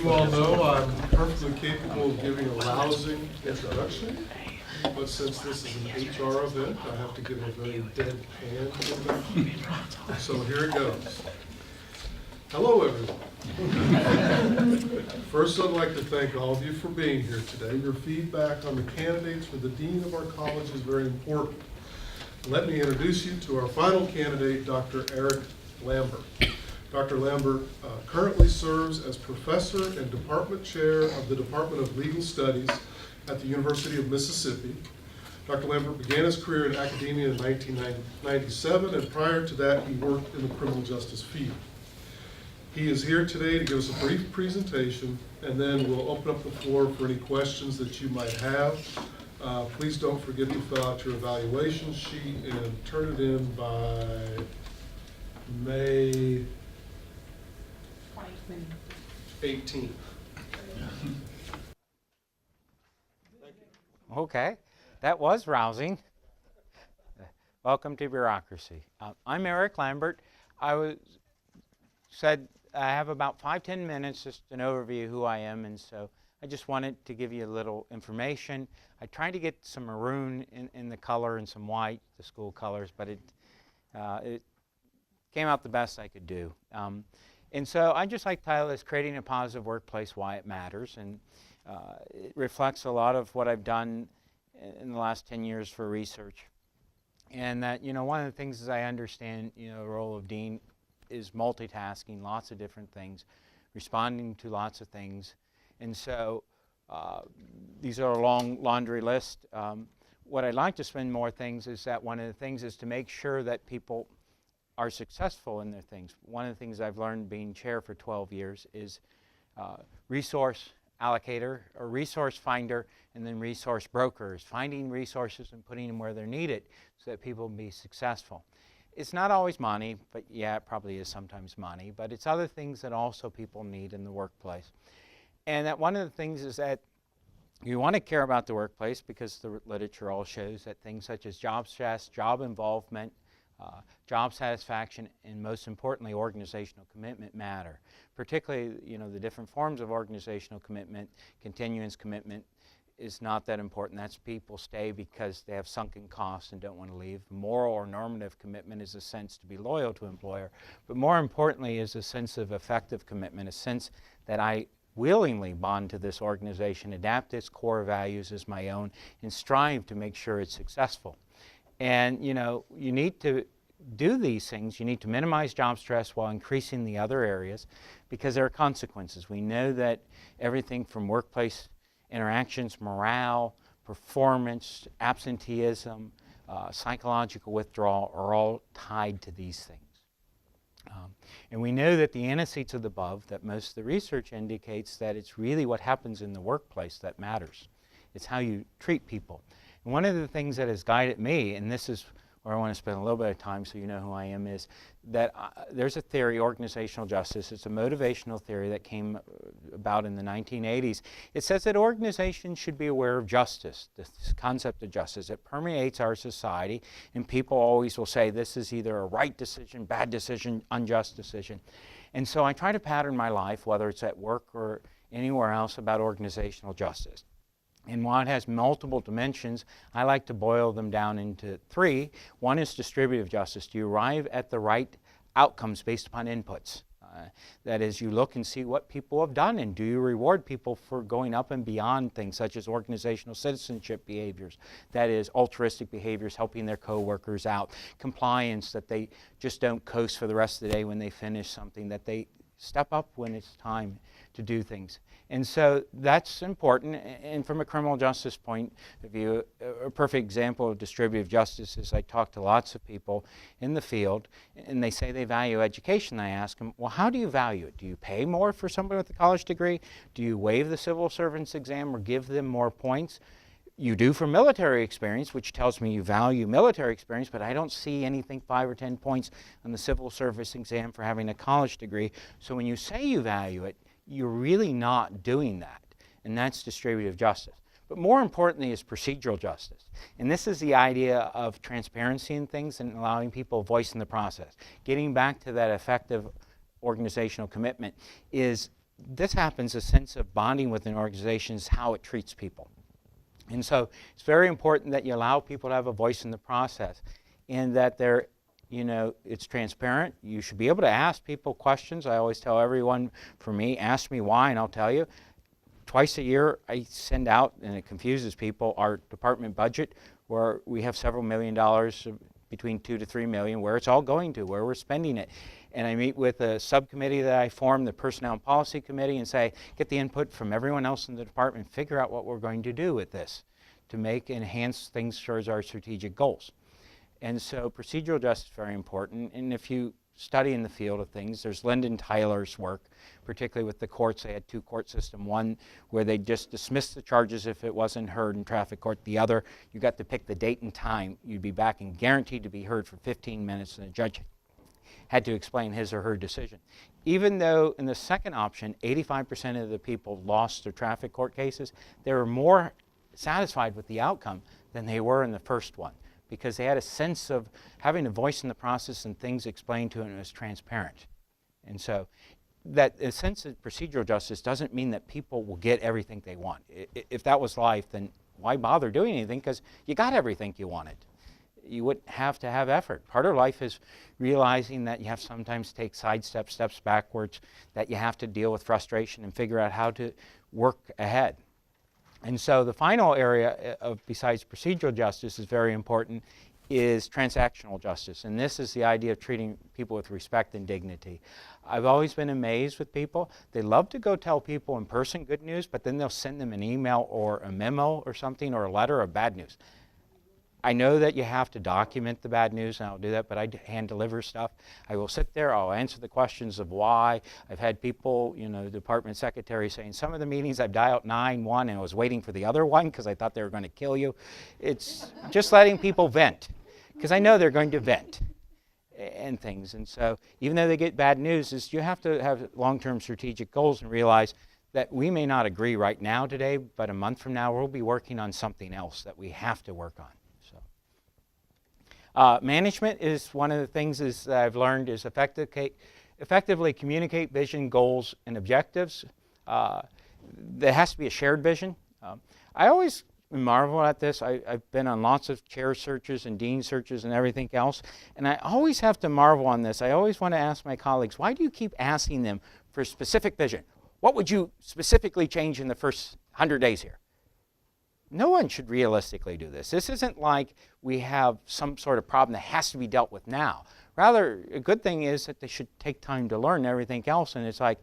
you all know, I'm perfectly capable of giving a rousing introduction, but since this is an HR event, I have to give a very deadpan introduction. So here it goes. Hello, everyone. First, I'd like to thank all of you for being here today. Your feedback on the candidates for the Dean of our college is very important. Let me introduce you to our final candidate, Dr. Eric Lambert. Dr. Lambert currently serves as professor and department chair of the Department of Legal Studies at the University of Mississippi. Dr. Lambert began his career in academia in 1997, and prior to that, he worked in the criminal justice field. He is here today to give us a brief presentation, and then we'll open up the floor for any questions that you might have. Please don't forget to fill out your evaluation sheet and turn it in by May 18th. Okay, that was rousing. Welcome to bureaucracy. I'm Eric Lambert. I have about 5-10 minutes, just an overview of who I am, and so I just wanted to give you a little information. I tried to get some maroon in the color and some white, the school colors, but it came out the best I could do. And so I just like to title this Creating a Positive Workplace, Why It Matters, and it reflects a lot of what I've done in the last 10 years for research. And that, one of the things is I understand, the role of dean is multitasking, lots of different things, responding to lots of things. And so these are a long laundry list. What I'd like to spend more things is that one of the things is to make sure that people are successful in their things. One of the things I've learned being chair for 12 years is resource allocator, or resource finder, and then resource brokers, finding resources and putting them where they're needed so that people can be successful. It's not always money, but yeah, it probably is sometimes money, but it's other things that also people need in the workplace. And that one of the things is that you want to care about the workplace because the literature all shows that things such as job stress, job involvement, job satisfaction, and most importantly, organizational commitment matter. Particularly, the different forms of organizational commitment, continuance commitment is not that important. That's people stay because they have sunken costs and don't want to leave. Moral or normative commitment is a sense to be loyal to employer, but more importantly is a sense of effective commitment, a sense that I willingly bond to this organization, adapt its core values as my own, and strive to make sure it's successful. And you need to do these things. You need to minimize job stress while increasing the other areas because there are consequences. We know that everything from workplace interactions, morale, performance, absenteeism, psychological withdrawal are all tied to these things. And we know that the antecedents of the above, that most of the research indicates that it's really what happens in the workplace that matters. It's how you treat people. And one of the things that has guided me, and this is where I want to spend a little bit of time so you know who I am, is that there's a theory, organizational justice. It's a motivational theory that came about in the 1980s. It says that organizations should be aware of justice, this concept of justice. It permeates our society, and people always will say this is either a right decision, bad decision, unjust decision. And so I try to pattern my life, whether it's at work or anywhere else, about organizational justice. And while it has multiple dimensions, I like to boil them down into 3. One is distributive justice. Do you arrive at the right outcomes based upon inputs? That is, you look and see what people have done, and do you reward people for going up and beyond things such as organizational citizenship behaviors, that is, altruistic behaviors, helping their coworkers out, compliance, that they just don't coast for the rest of the day when they finish something, that they step up when it's time to do things. And so that's important. And from a criminal justice point of view, a perfect example of distributive justice is I talk to lots of people in the field, and they say they value education. I ask them, well, how do you value it? Do you pay more for somebody with a college degree? Do you waive the civil servants exam or give them more points? You do for military experience, which tells me you value military experience, but I don't see anything 5 or 10 points on the civil service exam for having a college degree. So when you say you value it, you're really not doing that, and that's distributive justice. But more importantly is procedural justice. And this is the idea of transparency in things and allowing people a voice in the process. Getting back to that effective organizational commitment is this happens, a sense of bonding with an organization is how it treats people. And so it's very important that you allow people to have a voice in the process, and that they're, it's transparent. You should be able to ask people questions. I always tell everyone, for me, ask me why and I'll tell you. Twice a year I send out, and it confuses people, our department budget, where we have several $1 million, between $2 to $3 million, where it's all going to, where we're spending it. And I meet with a subcommittee that I formed, the Personnel and Policy Committee, and say, get the input from everyone else in the department, figure out what we're going to do with this to enhance things towards our strategic goals. And so procedural justice is very important. And if you study in the field of things, there's Lyndon Tyler's work, particularly with the courts. They had two court systems, one where they just dismissed the charges if it wasn't heard in traffic court. The other, you got to pick the date and time. You'd be back and guaranteed to be heard for 15 minutes, and the judge had to explain his or her decision. Even though in the second option, 85% of the people lost their traffic court cases, they were more satisfied with the outcome than they were in the first one, because they had a sense of having a voice in the process and things explained to them, and it was transparent. And so that a sense of procedural justice doesn't mean that people will get everything they want. If that was life, then why bother doing anything? Because you got everything you wanted. You wouldn't have to have effort. Part of life is realizing that you have to sometimes take steps backwards, that you have to deal with frustration and figure out how to work ahead. And so the final area besides procedural justice is very important, is transactional justice. And this is the idea of treating people with respect and dignity. I've always been amazed with people. They love to go tell people in person good news, but then they'll send them an email or a memo or something, or a letter of bad news. I know that you have to document the bad news, and I'll do that, but I hand deliver stuff. I will sit there, I'll answer the questions of why. I've had people, the department secretary saying, some of the meetings I've dialed 911 and I was waiting for the other one because I thought they were going to kill you. It's just letting people vent, because I know they're going to vent and things. And so even though they get bad news, you have to have long-term strategic goals and realize that we may not agree right now today, but a month from now we'll be working on something else that we have to work on. Management is one of the things that I've learned is effectively communicate vision, goals, and objectives. There has to be a shared vision. I always marvel at this. I've been on lots of chair searches and dean searches and everything else, and I always have to marvel on this. I always want to ask my colleagues, why do you keep asking them for specific vision? What would you specifically change in the first 100 days here? No one should realistically do this. This isn't like we have some sort of problem that has to be dealt with now. Rather, a good thing is that they should take time to learn everything else. And it's like,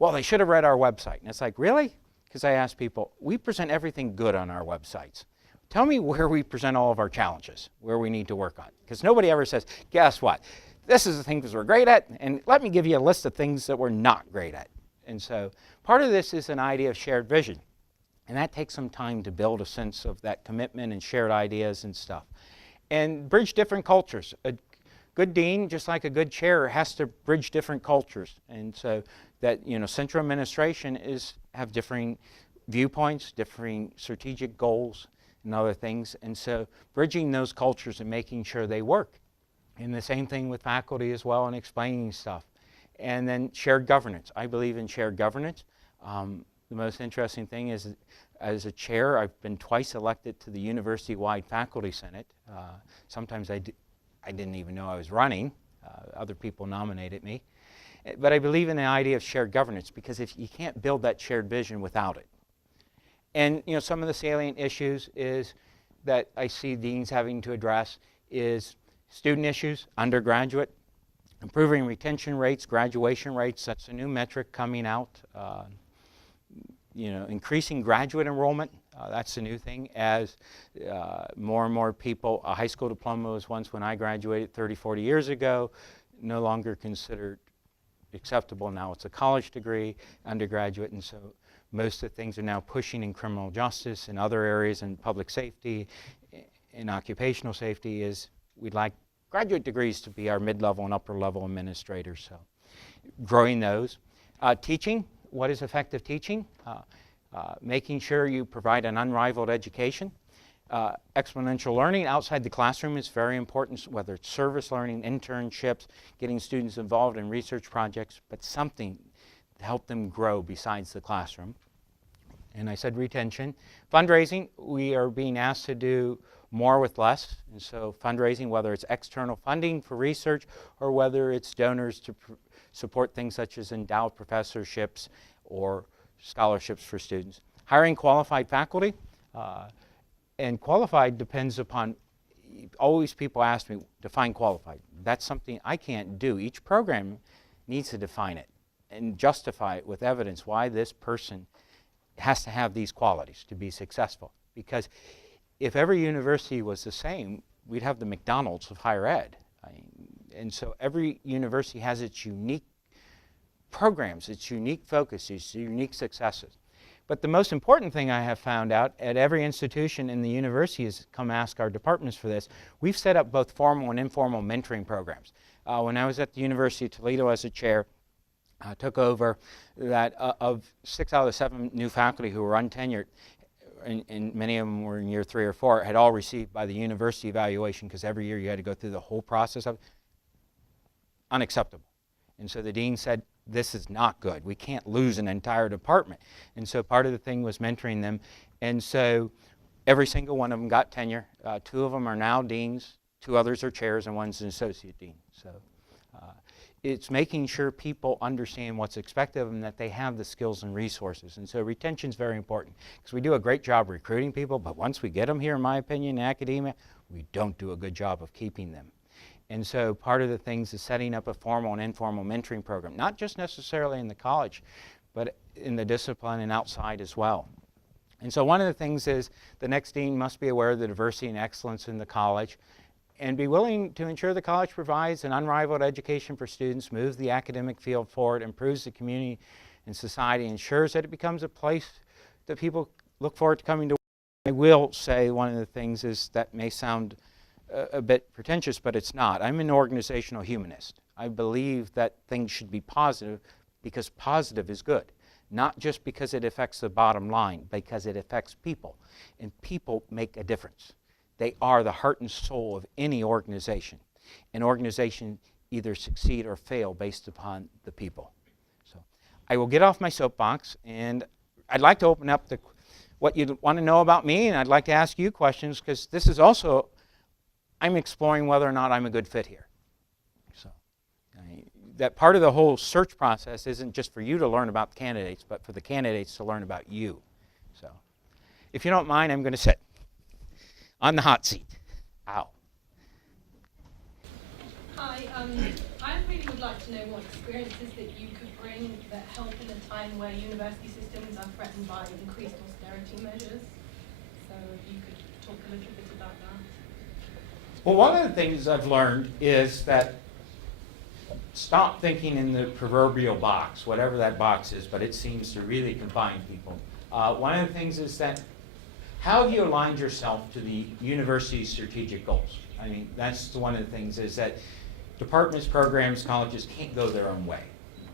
well, they should have read our website. And it's like, really? Because I ask people, we present everything good on our websites. Tell me where we present all of our challenges, where we need to work on. Because nobody ever says, guess what? This is the things we're great at, and let me give you a list of things that we're not great at. And so part of this is an idea of shared vision. And that takes some time to build a sense of that commitment and shared ideas and stuff. And bridge different cultures. A good dean, just like a good chair, has to bridge different cultures. And so that, central administration have differing viewpoints, differing strategic goals and other things. And so bridging those cultures and making sure they work. And the same thing with faculty as well, and explaining stuff. And then shared governance. I believe in shared governance. The most interesting thing is, as a chair, I've been twice elected to the university-wide faculty senate. Sometimes I didn't even know I was running. Other people nominated me. But I believe in the idea of shared governance, because if you can't build that shared vision without it. And some of the salient issues is that I see deans having to address is student issues, undergraduate, improving retention rates, graduation rates. That's a new metric coming out. Increasing graduate enrollment, that's a new thing, as more and more people, a high school diploma was once, when I graduated 30, 40 years ago, no longer considered acceptable. Now it's a college degree, undergraduate, and so most of the things are now pushing in criminal justice and other areas in public safety, in occupational safety, is we'd like graduate degrees to be our mid-level and upper-level administrators, so growing those. Teaching. What is effective teaching? Making sure you provide an unrivaled education. Exponential learning outside the classroom is very important, whether it's service learning, internships, getting students involved in research projects, but something to help them grow besides the classroom. And I said retention. Fundraising, we are being asked to do more with less. And so fundraising, whether it's external funding for research or whether it's donors to support things such as endowed professorships or scholarships for students. Hiring qualified faculty, and qualified depends upon, always people ask me, define qualified. That's something I can't do. Each program needs to define it and justify it with evidence why this person has to have these qualities to be successful. Because if every university was the same, we'd have the McDonald's of higher ed. And so every university has its unique programs, its unique focus, its unique successes. But the most important thing I have found out at every institution in the university is come ask our departments for this. We've set up both formal and informal mentoring programs. When I was at the University of Toledo as a chair, I took over that of 6 out of the 7 new faculty who were untenured, and many of them were in year 3 or 4, had all received by the university evaluation, because every year you had to go through the whole process of it. Unacceptable. And so the dean said, this is not good. We can't lose an entire department. And so part of the thing was mentoring them. And so every single one of them got tenure. 2 of them are now deans, 2 others are chairs, and 1's an associate dean. So it's making sure people understand what's expected of them, that they have the skills and resources. And so retention is very important, because we do a great job recruiting people, but once we get them here, in my opinion, in academia, we don't do a good job of keeping them. And so part of the things is setting up a formal and informal mentoring program, not just necessarily in the college, but in the discipline and outside as well. And so one of the things is the next dean must be aware of the diversity and excellence in the college, and be willing to ensure the college provides an unrivaled education for students, moves the academic field forward, improves the community and society, ensures that it becomes a place that people look forward to coming to. I will say one of the things is that may sound a bit pretentious, but it's not. I'm an organizational humanist. I believe that things should be positive because positive is good, not just because it affects the bottom line, because it affects people, and people make a difference. They are the heart and soul of any organization. An organization either succeed or fail based upon the people. So I will get off my soapbox, and I'd like to open up what you want to know about me, and I'd like to ask you questions, because this is also, I'm exploring whether or not I'm a good fit here. So that part of the whole search process isn't just for you to learn about the candidates, but for the candidates to learn about you. So if you don't mind, I'm going to sit on the hot seat. Ow. Hi, I really would like to know what experiences that you could bring that help in a time where university systems are threatened by increased austerity measures. So if you could talk a little bit about that. Well, one of the things I've learned is that stop thinking in the proverbial box, whatever that box is, but it seems to really confine people. One of the things is that how have you aligned yourself to the university's strategic goals? I mean, that's one of the things is that departments, programs, colleges can't go their own way.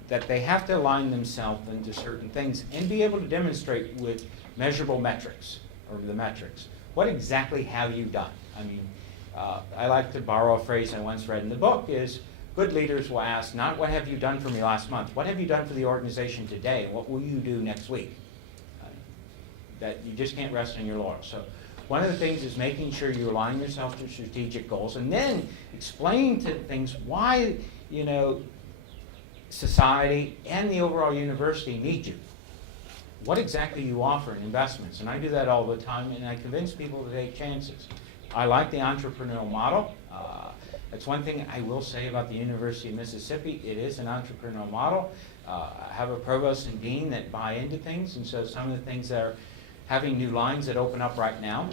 That they have to align themselves into certain things and be able to demonstrate with measurable metrics, or the metrics. What exactly have you done? I mean, I like to borrow a phrase I once read in the book is, good leaders will ask, not what have you done for me last month, what have you done for the organization today, what will you do next week? That you just can't rest on your laurels. So one of the things is making sure you align yourself to strategic goals, and then explain to things why, society and the overall university need you. What exactly you offer in investments, and I do that all the time, and I convince people to take chances. I like the entrepreneurial model. That's one thing I will say about the University of Mississippi. It is an entrepreneurial model. I have a provost and dean that buy into things, and so some of the things that are having new lines that open up right now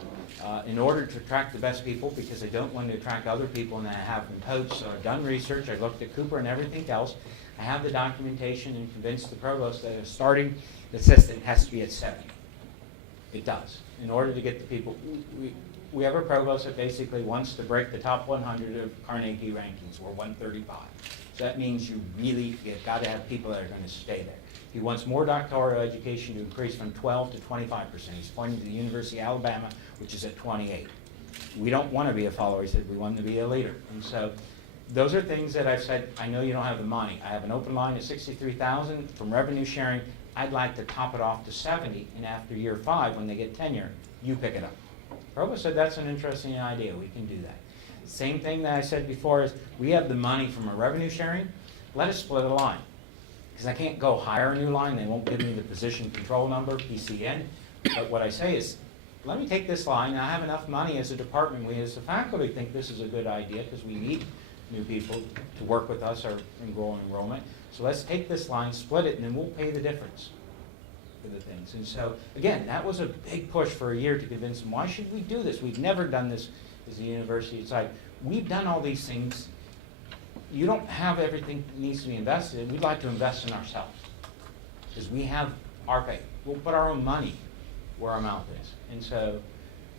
in order to attract the best people, because I don't want to attract other people and I have them poached. So I've done research, I've looked at Cooper and everything else. I have the documentation and convinced the provost that a starting assistant has to be at 70. It does. In order to get the people, we have a provost that basically wants to break the top 100 of Carnegie rankings. We're 135. So that means you've got to have people that are going to stay there. He wants more doctoral education to increase from 12 to 25%. He's pointing to the University of Alabama, which is at 28. We don't want to be a follower. He said we want to be a leader. And so those are things that I've said, I know you don't have the money. I have an open line at 63,000 from revenue sharing. I'd like to top it off to 70, and after year 5, when they get tenure, you pick it up. Provost said that's an interesting idea, we can do that. Same thing that I said before is, we have the money from a revenue sharing, let us split a line. Because I can't go hire a new line, they won't give me the position control number, PCN. But what I say is, let me take this line, and I have enough money as a department, we as the faculty think this is a good idea, because we need new people to work with us or enroll in enrollment. So let's take this line, split it, and then we'll pay the difference for the things. And so, again, that was a big push for a year to convince them, why should we do this? We've never done this as a university. It's like, we've done all these things. You don't have everything that needs to be invested in. We'd like to invest in ourselves, because we have our pay. We'll put our own money where our mouth is. And so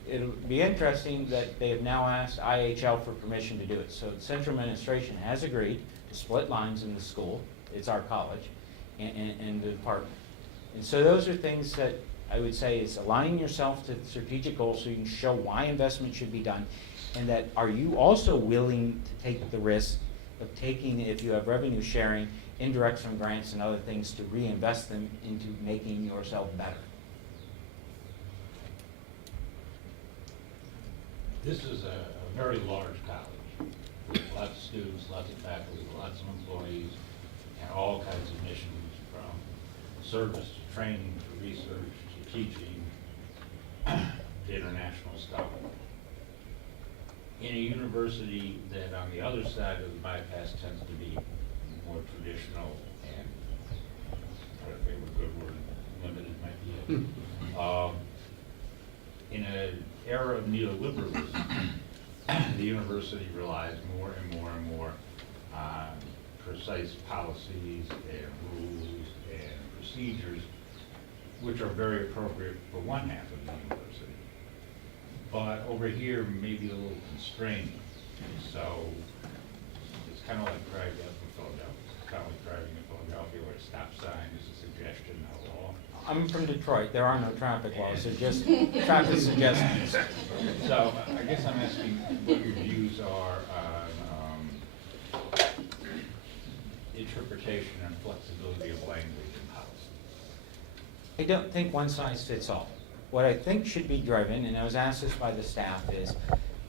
it'll be interesting that they have now asked IHL for permission to do it. So the central administration has agreed to split lines in the school. It's our college and the department. And so those are things that I would say is aligning yourself to strategic goals so you can show why investment should be done, and that are you also willing to take the risk of taking, if you have revenue sharing, indirects from grants and other things, to reinvest them into making yourself better. This is a very large college, with lots of students, lots of faculty, lots of employees, and all kinds of missions, from service to training to research to teaching to international stuff. In a university that on the other side of the bypass tends to be more traditional and, what if they were good word, limited might be it. In an era of neoliberalism, the university relies more and more and more on precise policies and rules and procedures, which are very appropriate for one half of the university. But over here, maybe a little constraining. So it's kind of like driving up in Philadelphia. It's kind of like driving in Philadelphia where a stop sign is a suggestion, not a law. I'm from Detroit. There are no traffic laws. They're just traffic suggestions. So I guess I'm asking what your views are on interpretation and flexibility of language and policy. I don't think one size fits all. What I think should be driven, and I was asked this by the staff, is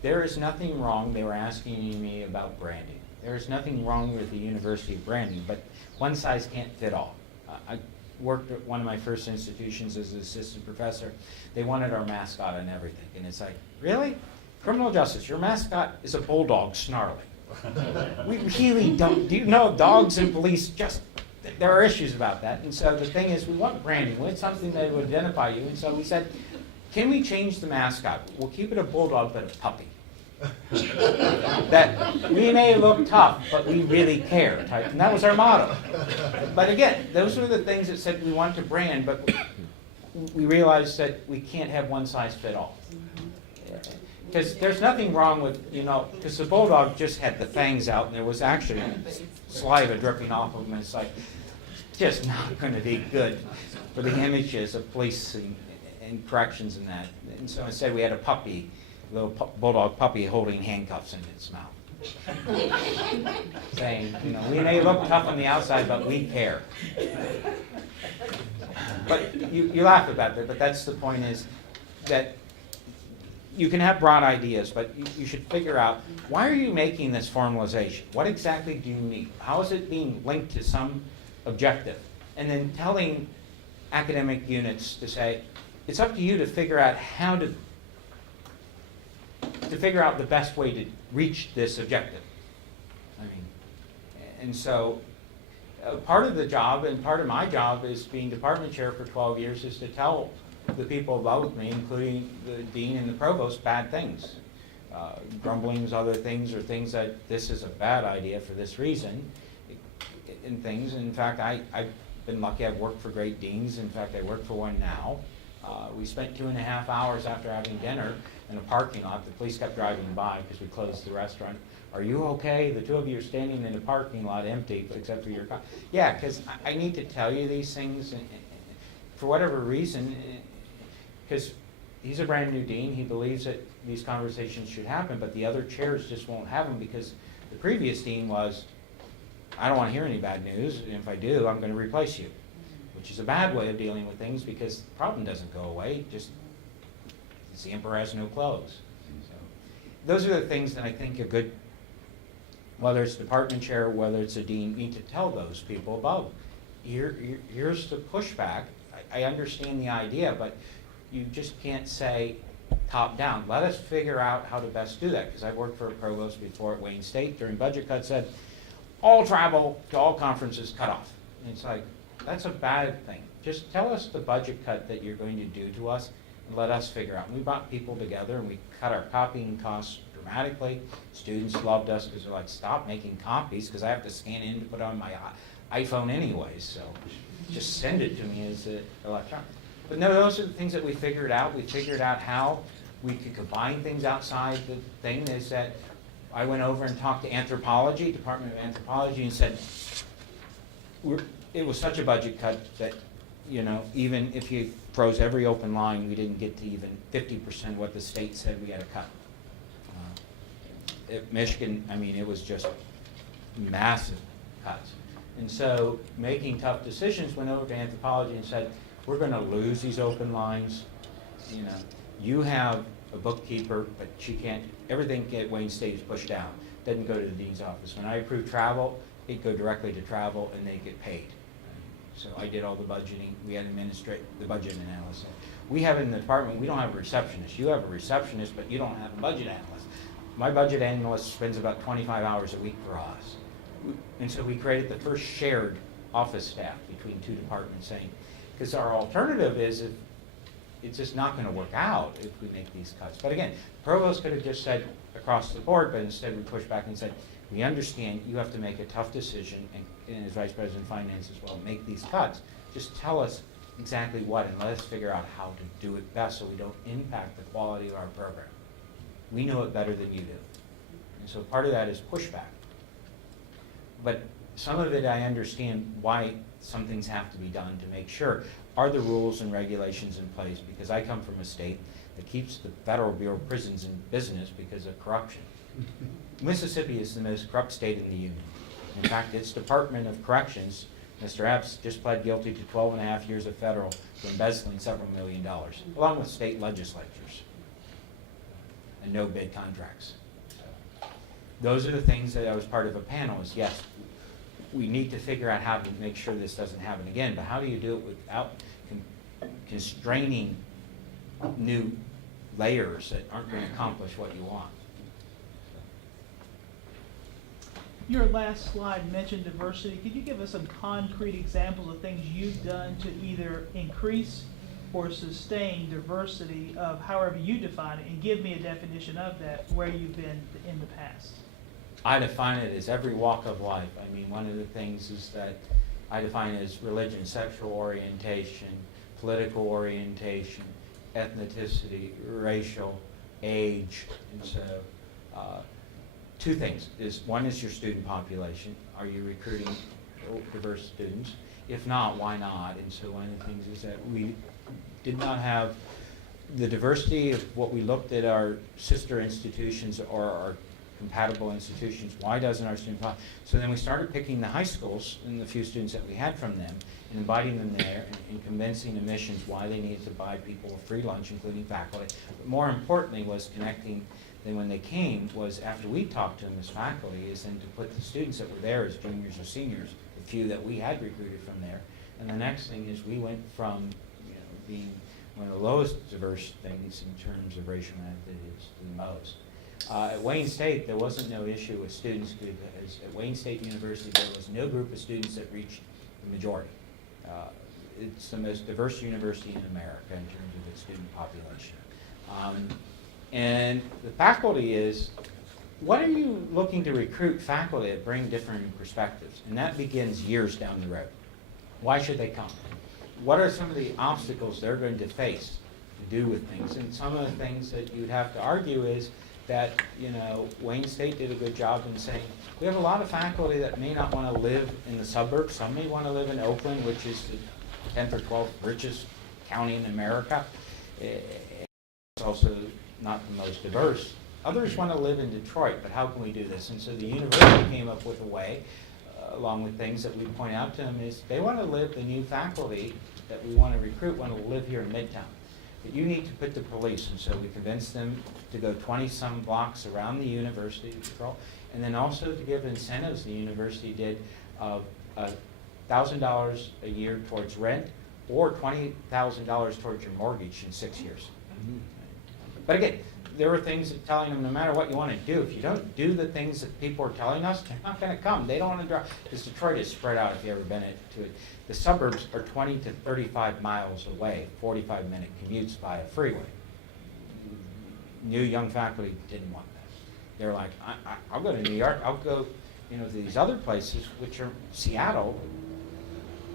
there is nothing wrong. They were asking me about branding. There is nothing wrong with the university branding, but one size can't fit all. I worked at one of my first institutions as an assistant professor. They wanted our mascot and everything, and it's like, really? Criminal justice, your mascot is a bulldog snarling. We really don't, do you know, dogs and police just, there are issues about that. And so the thing is, we want branding. We want something that would identify you. And so we said, can we change the mascot? We'll keep it a bulldog, but a puppy. That we may look tough, but we really care type. And that was our motto. But again, those were the things that said we want to brand, but we realized that we can't have one size fit all. Because there's nothing wrong with, you know, because the bulldog just had the fangs out and there was actually saliva dripping off of them. And it's like, just not going to be good for the images of police and corrections and that. And so instead we had a puppy, a little bulldog puppy holding handcuffs in its mouth. Saying, you know, we may look tough on the outside, but we care. But you laugh about that, but that's the point, is that you can have broad ideas, but you should figure out, why are you making this formalization? What exactly do you need? How is it being linked to some objective? And then telling academic units to say, it's up to you to figure out how to figure out the best way to reach this objective. I mean, and so part of the job, and part of my job is being department chair for 12 years, is to tell the people above me, including the dean and the provost, bad things. Grumblings, other things, or things that this is a bad idea for this reason, and things. In fact, I've been lucky. I've worked for great deans. In fact, I work for one now. We spent 2.5 hours after having dinner in a parking lot. The police kept driving by because we closed the restaurant. Are you okay? The two of you are standing in the parking lot empty except for your car. Yeah, because I need to tell you these things, and for whatever reason, because he's a brand new dean, he believes that these conversations should happen, but the other chairs just won't have them because The previous dean was, I don't want to hear any bad news, and if I do, I'm going to replace you, which is a bad way of dealing with things because the problem doesn't go away, just it's the emperor has no clothes. So, those are the things that I think are good, whether it's department chair, whether it's a dean, need to tell those people above. Here's the pushback. I understand the idea, but you just can't say top down. Let us figure out how to best do that, because I've worked for a provost before at Wayne State during budget cuts, said all travel to all conferences cut off. And it's like, that's a bad thing. Just tell us the budget cut that you're going to do to us and let us figure out. And we brought people together and we cut our copying costs dramatically. Students loved us because they're like, stop making copies because I have to scan in to put on my iPhone anyways, so just send it to me as an electronic. But no, those are the things that we figured out. We figured out how we could combine things outside the thing. Is that I went over and talked to anthropology, Department of Anthropology, and said, it was such a budget cut that, you know, even if you froze every open line, we didn't get to even 50% of what the state said we had to cut. At Michigan, I mean, it was just massive cuts. And so making tough decisions, went over to anthropology and said, we're going to lose these open lines. You know, you have a bookkeeper, but she can't, everything at Wayne State is pushed down. Doesn't go to the dean's office. When I approve travel, it go directly to travel and they get paid. So I did all the budgeting. We had the budget analyst. We have in the department, we don't have a receptionist. You have a receptionist, but you don't have a budget analyst. My budget analyst spends about 25 hours a week for us. And so we created the first shared office staff between two departments, saying, because our alternative is if it's just not going to work out if we make these cuts. But again, provost could have just said across the board, but instead we pushed back and said, we understand you have to make a tough decision, and as vice president of finance as well, make these cuts. Just tell us exactly what, and let us figure out how to do it best so we don't impact the quality of our program. We know it better than you do. And so part of that is pushback. But some of it I understand why some things have to be done to make sure. Are the rules and regulations in place? Because I come from a state that keeps the Federal Bureau of Prisons in business because of corruption. Mississippi is the most corrupt state in the union. In fact, its Department of Corrections, Mr. Epps, just pled guilty to 12.5 years of federal for embezzling several $1 million, along with state legislatures and no bid contracts. Those are the things that I was part of a panel is, yes, we need to figure out how to make sure this doesn't happen again, but how do you do it without constraining new layers that aren't going to accomplish what you want? Your last slide mentioned diversity. Could you give us some concrete examples of things you've done to either increase or sustain diversity of however you define it, and give me a definition of that, where you've been in the past? I define it as every walk of life. I mean, one of the things is that I define it as religion, sexual orientation, political orientation, ethnicity, racial, age, and so two things. One is your student population. Are you recruiting diverse students? If not, why not? And so one of the things is that we did not have the diversity of what we looked at our sister institutions or our compatible institutions. Why doesn't our student population? So then we started picking the high schools and the few students that we had from them and inviting them there and convincing admissions why they needed to buy people a free lunch, including faculty. But more importantly was connecting them when they came was after we talked to them as faculty is then to put the students that were there as juniors or seniors, the few that we had recruited from there. And the next thing is we went from being one of the lowest diverse things in terms of racial identities to the most. At Wayne State, there wasn't no issue with students because at Wayne State University, there was no group of students that reached the majority. It's the most diverse university in America in terms of its student population. And the faculty is, what are you looking to recruit faculty that bring different perspectives? And that begins years down the road. Why should they come? What are some of the obstacles they're going to face to do with things? And some of the things that you'd have to argue is that, Wayne State did a good job in saying, we have a lot of faculty that may not want to live in the suburbs. Some may want to live in Oakland, which is the 10th or 12th richest county in America. It's also not the most diverse others want to live in Detroit, but how can we do this? And so the university came up with a way, along with things that we point out to them, is they want to live, the new faculty that we want to recruit want to live here in Midtown. But you need to put the police, and so we convinced them to go 20-some blocks around the university to patrol, and then also to give incentives the university did of $1,000 a year towards rent, or $20,000 towards your mortgage in 6 years. But again, there were things that telling them no matter what you want to do, if you don't do the things that people are telling us, they're not going to come. They don't want to drive. Because Detroit is spread out, if you've ever been to it. The suburbs are 20 to 35 miles away, 45-minute commutes via freeway. New young faculty didn't want that. They're like, I'll go to New York. I'll go, to these other places, which are Seattle,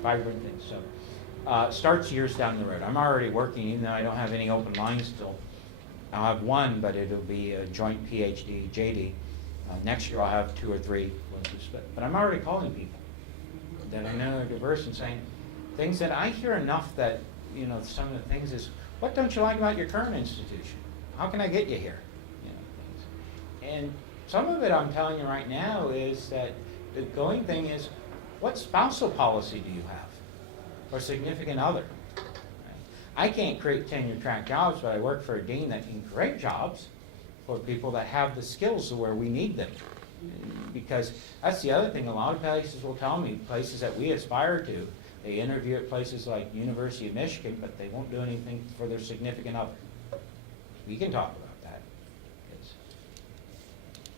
vibrant things. So starts years down the road. I'm already working, even though I don't have any open lines still. I'll have one, but it'll be a joint PhD, JD. Next year I'll have 2 or 3. But I'm already calling people that I know are diverse and saying things that I hear enough that, some of the things is, what don't you like about your current institution? How can I get you here? Things. And some of it I'm telling you right now is that the going thing is, what spousal policy do you have? Or significant other? I can't create tenure-track jobs, but I work for a dean that can create jobs for people that have the skills where we need them. Because that's the other thing, a lot of places will tell me, places that we aspire to, they interview at places like University of Michigan, but they won't do anything for their significant other. We can talk about that.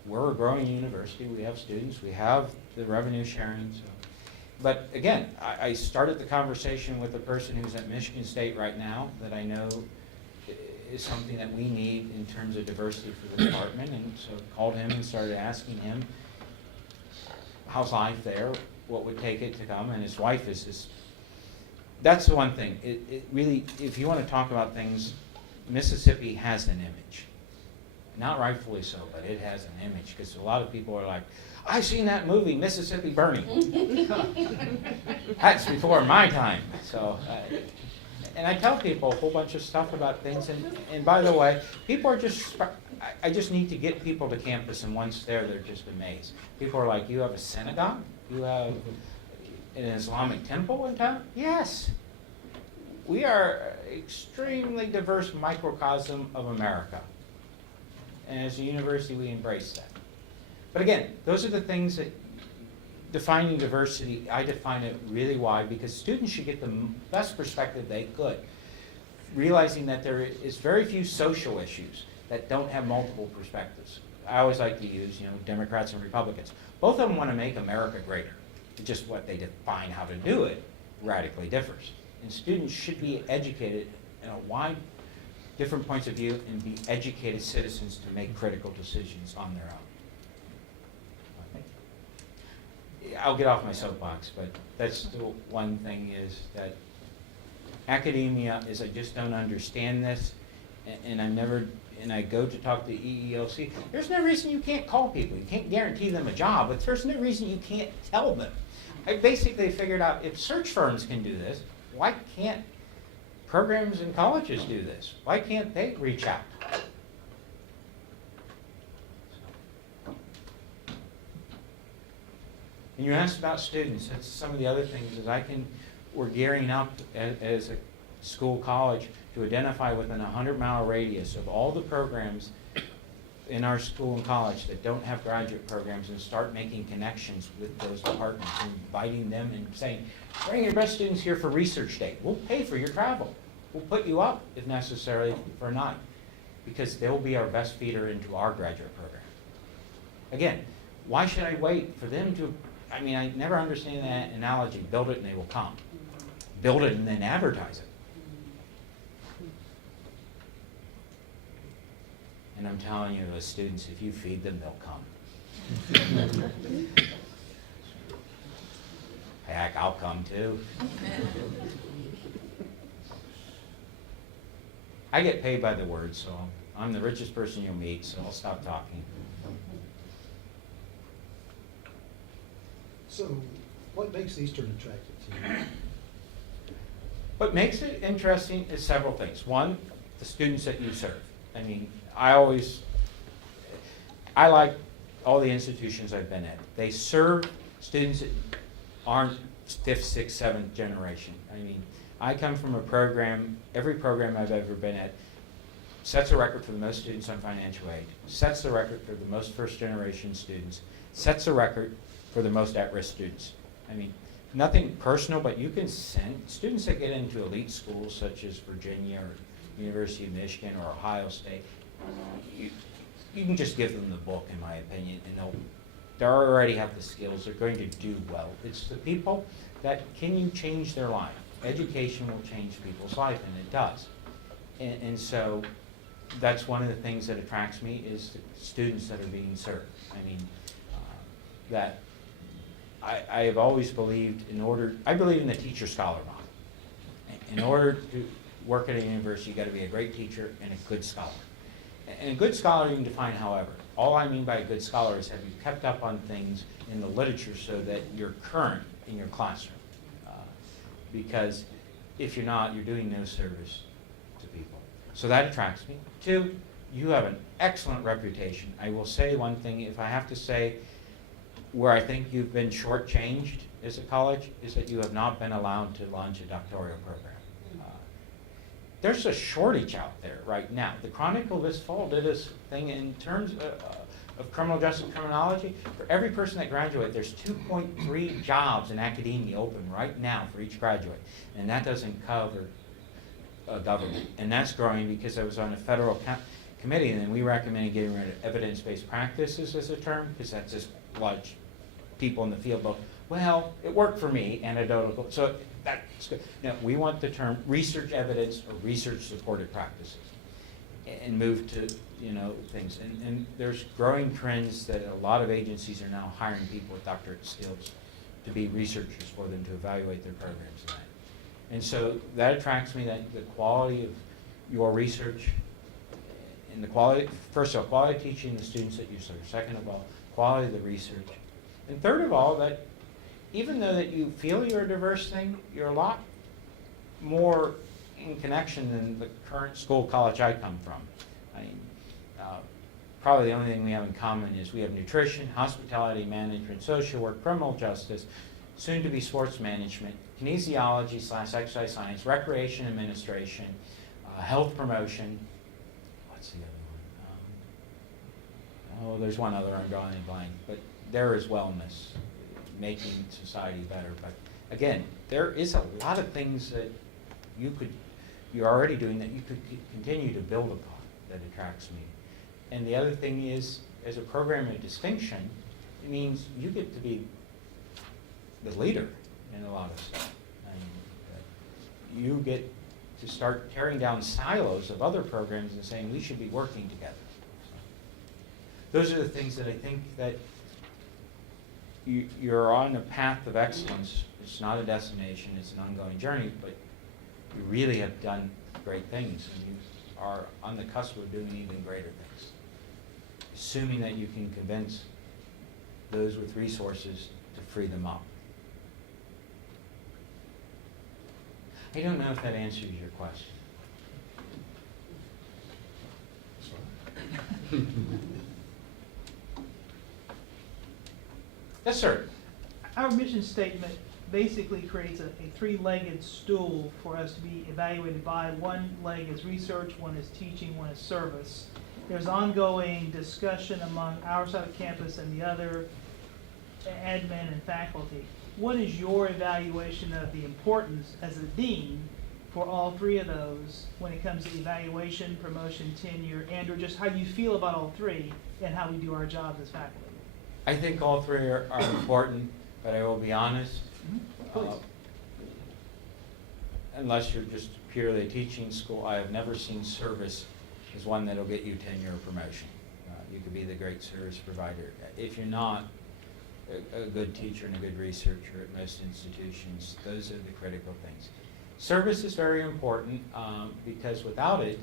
We're a growing university, we have students, we have the revenue sharing. So. But again, I started the conversation with a person who's at Michigan State right now that I know is something that we need in terms of diversity for the department, and so called him and started asking him, how's life there? What would take it to come? And his wife is this. That's the one thing. It really, if you want to talk about things, Mississippi has an image. Not rightfully so, but it has an image, because a lot of people are like, I've seen that movie, Mississippi Burning. That's before my time. So, and I tell people a whole bunch of stuff about things, and by the way, people are just, I just need to get people to campus, and once there, they're just amazed. People are like, you have a synagogue? You have an Islamic temple in town? Yes. We are an extremely diverse microcosm of America. And as a university, we embrace that. But again, those are the things that, defining diversity, I define it really wide, because students should get the best perspective they could, realizing that there is very few social issues that don't have multiple perspectives. I always like to use, Democrats and Republicans. Both of them want to make America greater. It's just what they define how to do it radically differs. And students should be educated in a wide, different points of view, and be educated citizens to make critical decisions on their own. I'll get off my soapbox, but that's the one thing, is that academia is, I just don't understand this, and I go to talk to EEOC. There's no reason you can't call people. You can't guarantee them a job, but there's no reason you can't tell them. I basically figured out, if search firms can do this, why can't programs and colleges do this? Why can't they reach out? And you asked about students. That's some of the other things, is we're gearing up as a school college to identify within a 100-mile radius of all the programs in our school and college that don't have graduate programs, and start making connections with those departments, and inviting them and saying, bring your best students here for research day. We'll pay for your travel. We'll put you up, if necessary, for a night, because they'll be our best feeder into our graduate program. Again, why should I wait for them to, I never understand that analogy, build it and they will come. Build it and then advertise it. And I'm telling you, as students, if you feed them, they'll come. Heck, I'll come too. I get paid by the word, so I'm the richest person you'll meet, so I'll stop talking. So, what makes Eastern attractive to you? What makes it interesting is several things. One, the students that you serve. I always, I like all the institutions I've been at. They serve students that aren't fifth, sixth, seventh generation. I mean, I come from a program, every program I've ever been at sets a record for the most students on financial aid, sets the record for the most first generation students, sets a record for the most at-risk students. I mean, nothing personal, but you can send students that get into elite schools such as Virginia or University of Michigan or Ohio State, you can just give them the book, in my opinion, and they already have the skills. They're going to do well. It's the people that, can you change their life? Education will change people's life, and it does. And so that's one of the things that attracts me is the students that are being served. I mean, that I have always believed I believe in the teacher-scholar model. In order to work at a university, you've got to be a great teacher and a good scholar. And a good scholar you can define however. All I mean by a good scholar is have you kept up on things in the literature so that you're current in your classroom. Because if you're not, you're doing no service to people. So that attracts me. 2, you have an excellent reputation. I will say one thing, if I have to say where I think you've been shortchanged as a college, is that you have not been allowed to launch a doctoral program. There's a shortage out there right now. The Chronicle this fall did this thing in terms of criminal justice criminology. For every person that graduates, there's 2.3 jobs in academia open right now for each graduate. And that doesn't cover government. And that's growing because I was on a federal committee, and then we recommended getting rid of evidence-based practices as a term, because that's just large people in the field go, well, it worked for me, anecdotal. So that's good. Now, we want the term research evidence or research-supported practices and move to, things. And there's growing trends that a lot of agencies are now hiring people with doctorate skills to be researchers for them to evaluate their programs. And so that attracts me, that the quality of your research and the quality, first of all, quality of teaching the students that you serve. Second of all, quality of the research. And third of all, that even though that you feel you're a diverse thing, you're a lot more in connection than the current school college I come from. I mean, probably the only thing we have in common is we have nutrition, hospitality management, social work, criminal justice, soon to be sports management, kinesiology / exercise science, recreation administration, health promotion. What's the other one? There's one other I'm drawing a blank, but there is wellness, making society better. But again, there is a lot of things that you're already doing that you could continue to build upon that attracts me. And the other thing is, as a program of distinction, it means you get to be the leader in a lot of stuff. I mean, you get to start tearing down silos of other programs and saying we should be working together. So, those are the things that I think that you're on a path of excellence. It's not a destination, it's an ongoing journey, but you really have done great things, and you are on the cusp of doing even greater things. Assuming that you can convince those with resources to free them up. I don't know if that answers your question. Yes, sir. Our mission statement basically creates a three-legged stool for us to be evaluated by. One leg is research, one is teaching, one is service. There's ongoing discussion among our side of campus and the other, admin and faculty. What is your evaluation of the importance as a dean for all three of those when it comes to evaluation, promotion, tenure, and or just how you feel about all three and how we do our jobs as faculty? I think all three are important, but I will be honest. Please. Unless you're just purely a teaching school, I have never seen service as one that'll get you tenure or promotion. You could be the great service provider. If you're not a good teacher and a good researcher at most institutions, those are the critical things. Service is very important because without it,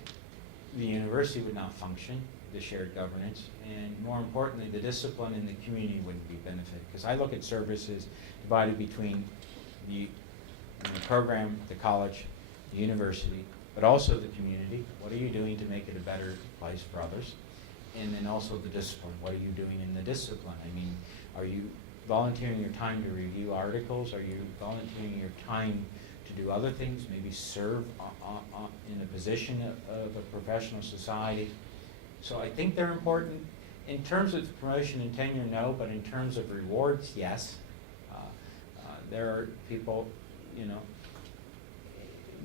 the university would not function, the shared governance, and more importantly, the discipline in the community wouldn't be benefited. Because I look at services divided between the program, the college, the university, but also the community. What are you doing to make it a better place for others? And then also the discipline. What are you doing in the discipline? I mean, are you volunteering your time to review articles? Are you volunteering your time to do other things, maybe serve in a position of a professional society? So I think they're important. In terms of promotion and tenure, no, but in terms of rewards, yes. There are people, you know,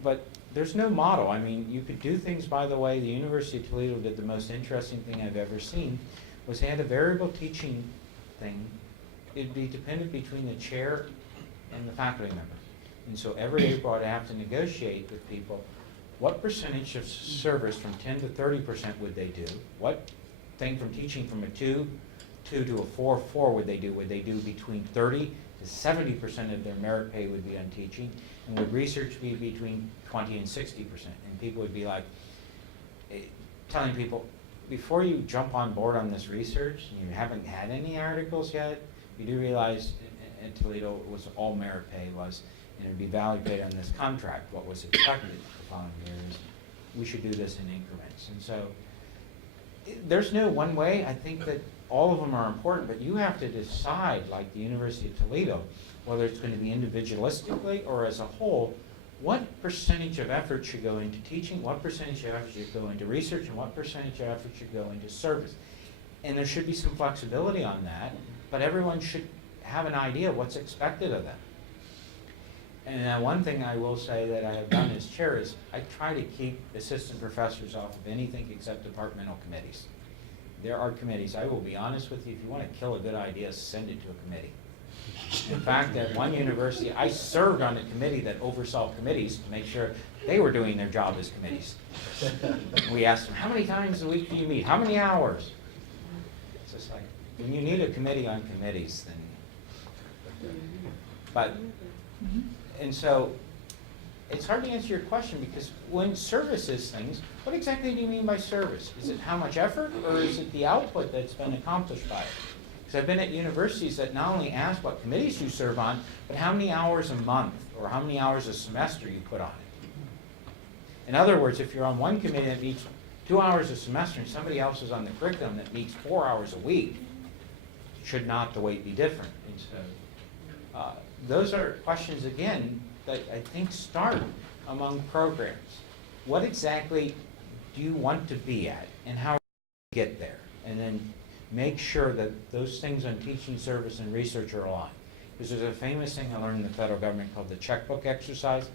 but there's no model. I mean, you could do things, by the way, the University of Toledo did the most interesting thing I've ever seen, was they had a variable teaching thing. It'd be dependent between the chair and the faculty member. And so every April I'd have to negotiate with people, what percentage of service from 10 to 30% would they do? What thing from teaching from a 2 to a 4 would they do? Would they do between 30 to 70% of their merit pay would be on teaching? And would research be between 20 and 60%? And people would be like, telling people, before you jump on board on this research, and you haven't had any articles yet, you do realize in Toledo it was all merit pay was, and it would be evaluated on this contract, what was expected the following years. We should do this in increments. And so there's no one way. I think that all of them are important, but you have to decide, like the University of Toledo, whether it's going to be individualistically or as a whole, what percentage of effort should go into teaching, what percentage of effort should go into research, and what percentage of effort should go into service. And there should be some flexibility on that, but everyone should have an idea of what's expected of them. And one thing I will say that I have done as chair is I try to keep assistant professors off of anything except departmental committees. There are committees, I will be honest with you, if you want to kill a good idea, send it to a committee. In fact, at one university, I served on a committee that oversaw committees to make sure they were doing their job as committees. We asked them, how many times a week do you meet? How many hours? It's just like, when you need a committee on committees, then, but, and so, it's hard to answer your question because when service is things, what exactly do you mean by service? Is it how much effort or is it the output that's been accomplished by it? Because I've been at universities that not only ask what committees you serve on, but how many hours a month or how many hours a semester you put on it. In other words, if you're on one committee that meets 2 hours a semester and somebody else is on the curriculum that meets 4 hours a week, should not the weight be different? And so those are questions, again, that I think start among programs. What exactly do you want to be at and how do you get there? And then make sure that those things on teaching, service, and research are aligned. Because there's a famous thing I learned in the federal government called the checkbook exercise.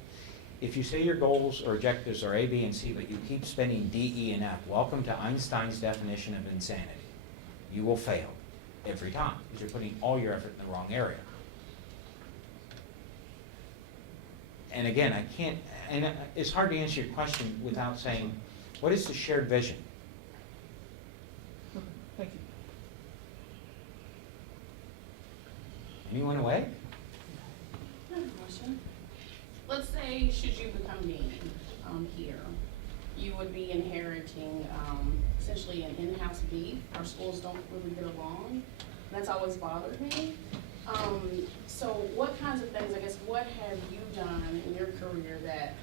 If you say your goals or objectives are A, B, and C, but you keep spending D, E, and F, welcome to Einstein's definition of insanity. You will fail every time because you're putting all your effort in the wrong area. And again, I can't, and it's hard to answer your question without saying, what is the shared vision? Okay, thank you. Anyone awake? I have a question. Let's say, should you become dean here, you would be inheriting essentially an in-house beef. Our schools don't really get along. That's always bothered me. So what kinds of things, I guess, what have you done in your career that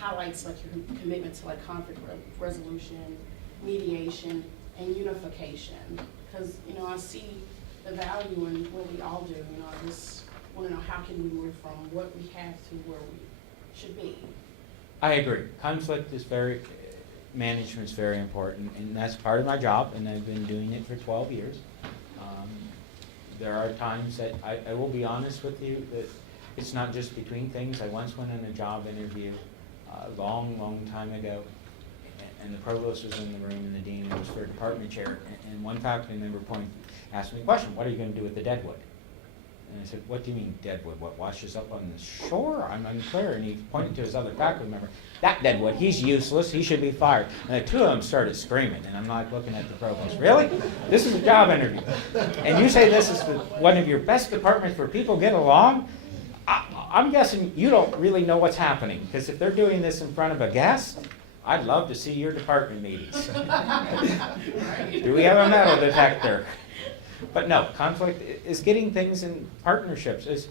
highlights like your commitment to like conflict resolution, mediation, and unification? Because, you know, I see the value in what we all do. You know, I just want to know how can we move from what we have to where we should be. I agree. Conflict is management is very important, and that's part of my job, and I've been doing it for 12 years. There are times that I will be honest with you that it's not just between things. I once went on a job interview a long time ago, and the provost was in the room, and the dean was for a department chair, and one faculty member asked me a question, what are you going to do with the deadwood? And I said, what do you mean deadwood? What washes up on the shore? I'm unclear. And he pointed to his other faculty member, that deadwood, he's useless, he should be fired. And the two of them started screaming, and I'm like looking at the provost, really? This is a job interview. And you say this is one of your best departments where people get along? I'm guessing you don't really know what's happening, because if they're doing this in front of a guest, I'd love to see your department meetings. Do we have a metal detector? But no, conflict is getting things in partnerships, is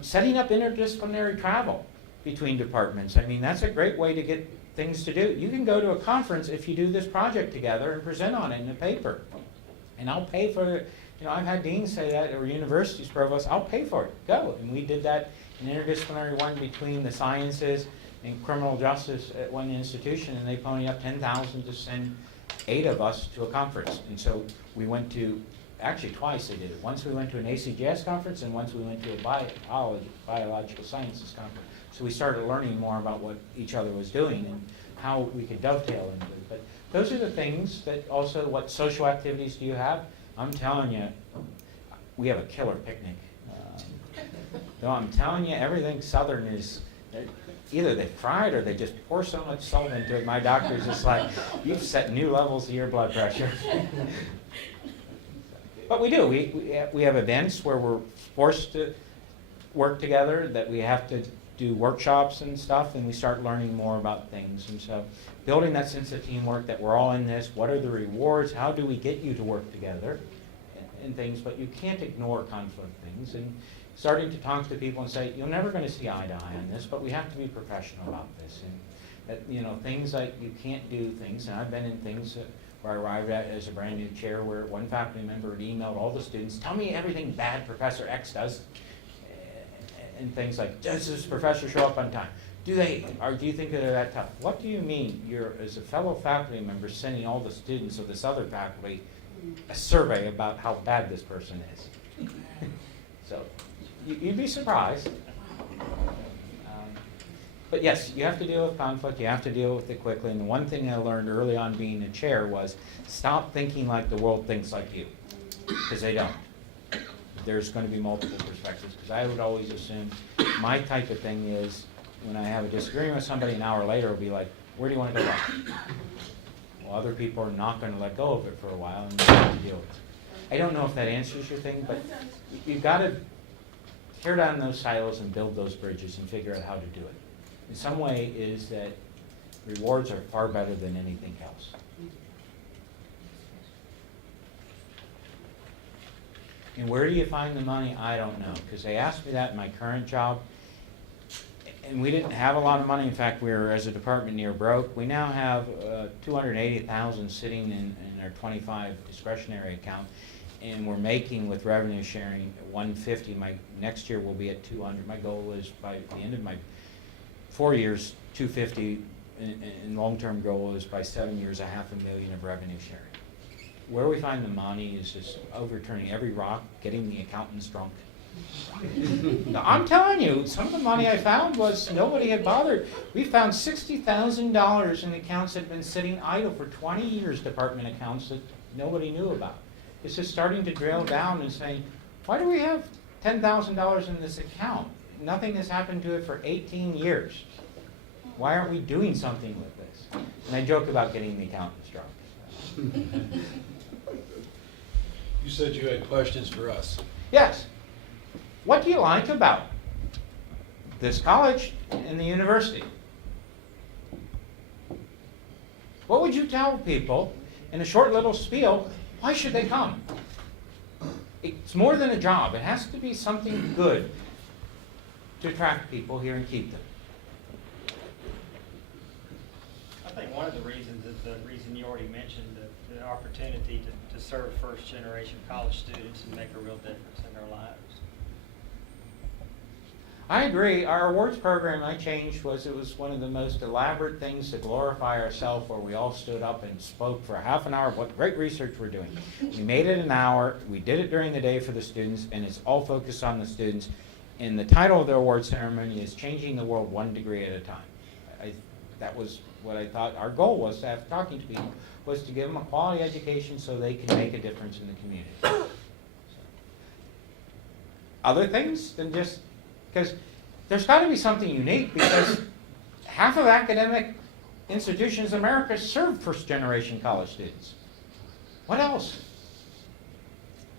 setting up interdisciplinary travel between departments. I mean, that's a great way to get things to do. You can go to a conference if you do this project together and present on it in a paper. And I'll pay for it. You know, I've had deans say that, or universities provosts, I'll pay for it, go. And we did that, an interdisciplinary one between the sciences and criminal justice at one institution, and they ponied up $10,000 to send 8 of us to a conference. And so we went to, actually twice they did it. Once we went to an ACJS conference, and once we went to a biological sciences conference. So we started learning more about what each other was doing and how we could dovetail into it. But those are the things that also, what social activities do you have? I'm telling you, we have a killer picnic. No, I'm telling you, everything Southern is, either they fry it or they just pour so much salt into it. My doctor's just like, you've set new levels of your blood pressure. But we do. We have events where we're forced to work together, that we have to do workshops and stuff, and we start learning more about things. And so building that sense of teamwork, that we're all in this, what are the rewards, how do we get you to work together, and things, but you can't ignore conflict things. And starting to talk to people and say, you're never going to see eye to eye on this, but we have to be professional about this. And that, you know, things like you can't do things, and I've been in things where I arrived at as a brand new chair where one faculty member had emailed all the students, tell me everything bad Professor X does, and things like, does this professor show up on time? Do they, or do you think they're that tough? What do you mean you're, as a fellow faculty member, sending all the students of this other faculty a survey about how bad this person is? So you'd be surprised. But yes, you have to deal with conflict, you have to deal with it quickly, and the one thing I learned early on being a chair was stop thinking like the world thinks like you, because they don't. There's going to be multiple perspectives, because I would always assume my type of thing is when I have a disagreement with somebody, an hour later it'll be like, where do you want to go back? Well, other people are not going to let go of it for a while, and you have to deal with it. I don't know if that answers your thing, but you've got to tear down those silos and build those bridges and figure out how to do it. In some way is that rewards are far better than anything else. And where do you find the money? I don't know, because they asked me that in my current job, and we didn't have a lot of money. In fact, we were, as a department, near broke. We now have $280,000 sitting in our 25 discretionary account, and we're making, with revenue sharing, $150. Next year we'll be at $200. My goal is by the end of my 4 years, $250, and long-term goal is by 7 years, $500,000 of revenue sharing. Where we find the money is just overturning every rock, getting the accountants drunk. No, I'm telling you, some of the money I found was nobody had bothered. We found $60,000 in accounts that had been sitting idle for 20 years, department accounts that nobody knew about. It's just starting to drill down and saying, why do we have $10,000 in this account? Nothing has happened to it for 18 years. Why aren't we doing something with this? And I joke about getting the accountants drunk. You said you had questions for us. Yes. What do you like about this college and the university? What would you tell people in a short little spiel? Why should they come? It's more than a job. It has to be something good to attract people here and keep them. I think one of the reasons is the reason you already mentioned, the opportunity to serve first-generation college students and make a real difference in their lives. I agree. Our awards program I changed was, it was one of the most elaborate things to glorify ourselves, where we all stood up and spoke for half an hour of what great research we're doing. We made it an hour. We did it during the day for the students, and it's all focused on the students. And the title of the award ceremony is Changing the World One Degree at a Time. That was what I thought our goal was, to have talking to people, was to give them a quality education so they can make a difference in the community. So, other things than just, because there's got to be something unique, because half of academic institutions in America serve first-generation college students. What else?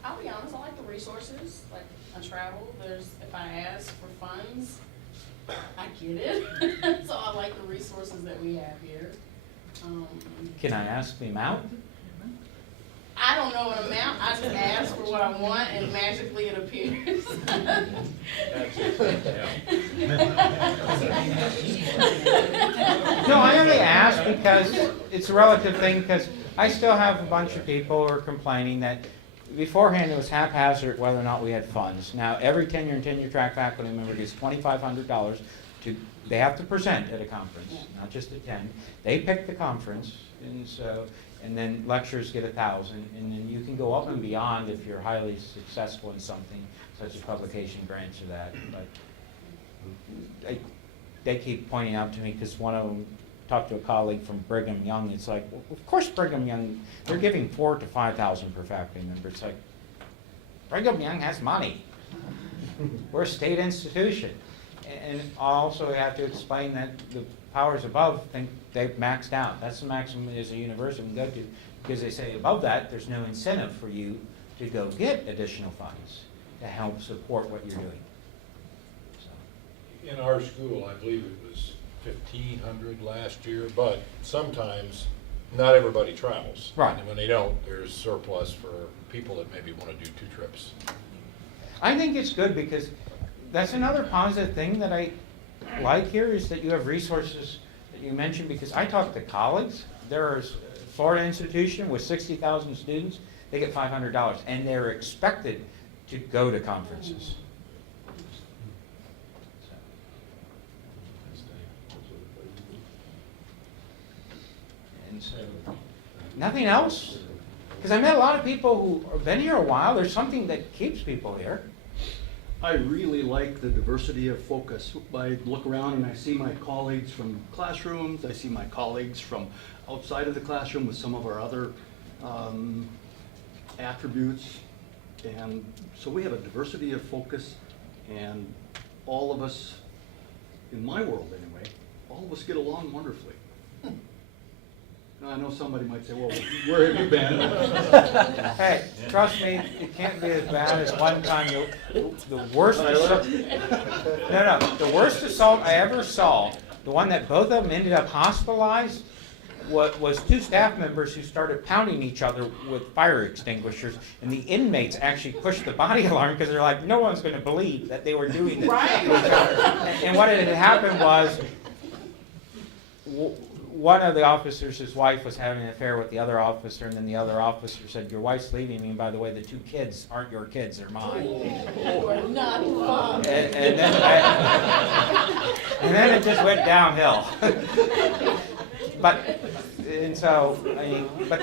I'll be honest, I like the resources, like I travel, if I ask for funds, I get it. So I like the resources that we have here. Can I ask the amount? I don't know an amount, I just ask for what I want and magically it appears. No, I only ask because it's a relative thing, because I still have a bunch of people who are complaining that beforehand it was haphazard whether or not we had funds. Now, every tenure and tenure track faculty member gets $2,500 to, they have to present at a conference, not just attend. They pick the conference, and so, and then lecturers get $1,000, and then you can go up and beyond if you're highly successful in something, such as publication grants or that. But they keep pointing out to me, because one of them talked to a colleague from Brigham Young. It's like, well, of course Brigham Young, they're giving $4,000 to $5,000 per faculty member. It's like, Brigham Young has money. We're a state institution. And also have to explain that the powers above think they've maxed out. That's the maximum as a university can go to, because they say above that, there's no incentive for you to go get additional funds to help support what you're doing. So. In our school, I believe it was 1,500 last year, but sometimes not everybody travels. Right. And when they don't, there's surplus for people that maybe want to do 2 trips. I think it's good, because that's another positive thing that I like here, is that you have resources that you mentioned, because I talk to colleagues. There's a Florida institution with 60,000 students, they get $500, and they're expected to go to conferences. And so, nothing else? Because I met a lot of people who have been here a while. There's something that keeps people here. I really like the diversity of focus. I look around and I see my colleagues from classrooms, I see my colleagues from outside of the classroom with some of our other attributes. And so we have a diversity of focus, and all of us, in my world anyway, all of us get along wonderfully. Now, I know somebody might say, well, where have you been? Hey, trust me, it can't be as bad as one time. The worst assault, the worst assault I ever saw, the one that both of them ended up hospitalized, was 2 staff members who started pounding each other with fire extinguishers, and the inmates actually pushed the body alarm, because they're like, no one's going to believe that they were doing this. Right. And what had happened was, one of the officers, his wife was having an affair with the other officer, and then the other officer said, your wife's leaving me, and by the way, the 2 kids aren't your kids, they're mine. You're not fun. And then it just went downhill. But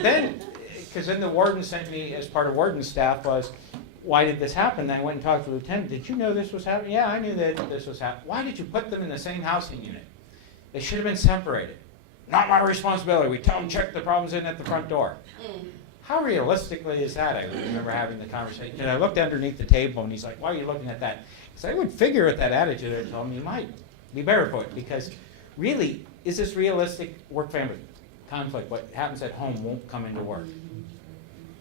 then, because then the warden sent me, as part of warden's staff, was, why did this happen? Then I went and talked to the lieutenant. Did you know this was happening? Yeah, I knew that this was happening. Why did you put them in the same housing unit? They should have been separated. Not my responsibility. We tell them check the problems in at the front door. How realistically is that? I remember having the conversation. And I looked underneath the table, and he's like, why are you looking at that? Because I would figure with that attitude, I told him, you might be better for it. Because really, is this realistic work-family conflict? What happens at home won't come into work.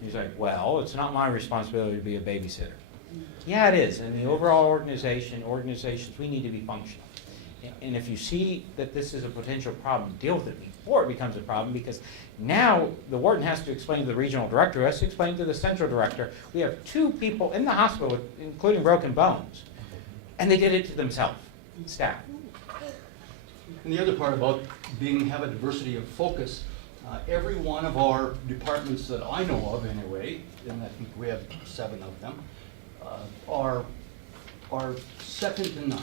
He's like, well, it's not my responsibility to be a babysitter. Yeah, it is. In the overall organizations, we need to be functional. And if you see that this is a potential problem, deal with it before it becomes a problem, because now the warden has to explain to the regional director, who has to explain to the central director. We have 2 people in the hospital, including broken bones, and they did it to themselves, staff. And the other part about have a diversity of focus, every one of our departments that I know of anyway, and I think we have 7 of them, are second to none.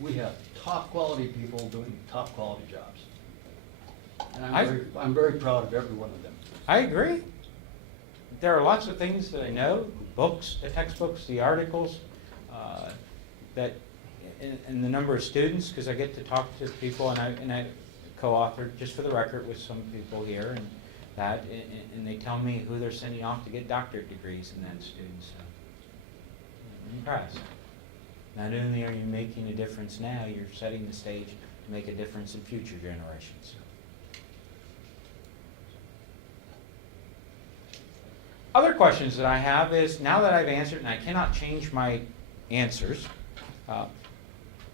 We have top quality people doing top quality jobs. And I'm very proud of every one of them. I agree. There are lots of things that I know, books, the textbooks, the articles, and the number of students, because I get to talk to people, and I co-authored, just for the record, with some people here, and they tell me who they're sending off to get doctorate degrees in that students. So I'm impressed. Not only are you making a difference now, you're setting the stage to make a difference in future generations. Other questions that I have is, now that I've answered, and I cannot change my answers,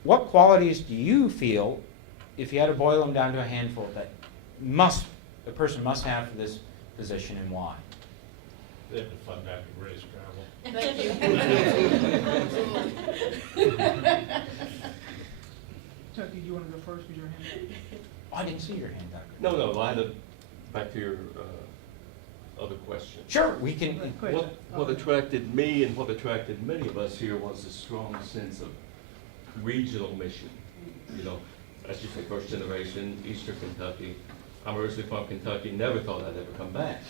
what qualities do you feel, if you had to boil them down to a handful, that a person must have for this position, and why? They have to fund back to raise travel. Thank you. Chuck, did you want to go first with your hand Oh, I didn't see your hand, Doctor. No, I had a, back to your other question. Sure, we can, up? Quick. What attracted me and what attracted many of us here was a strong sense of regional mission. You know, as you say, first generation, Eastern Kentucky. I'm originally from Kentucky, never thought I'd ever come back.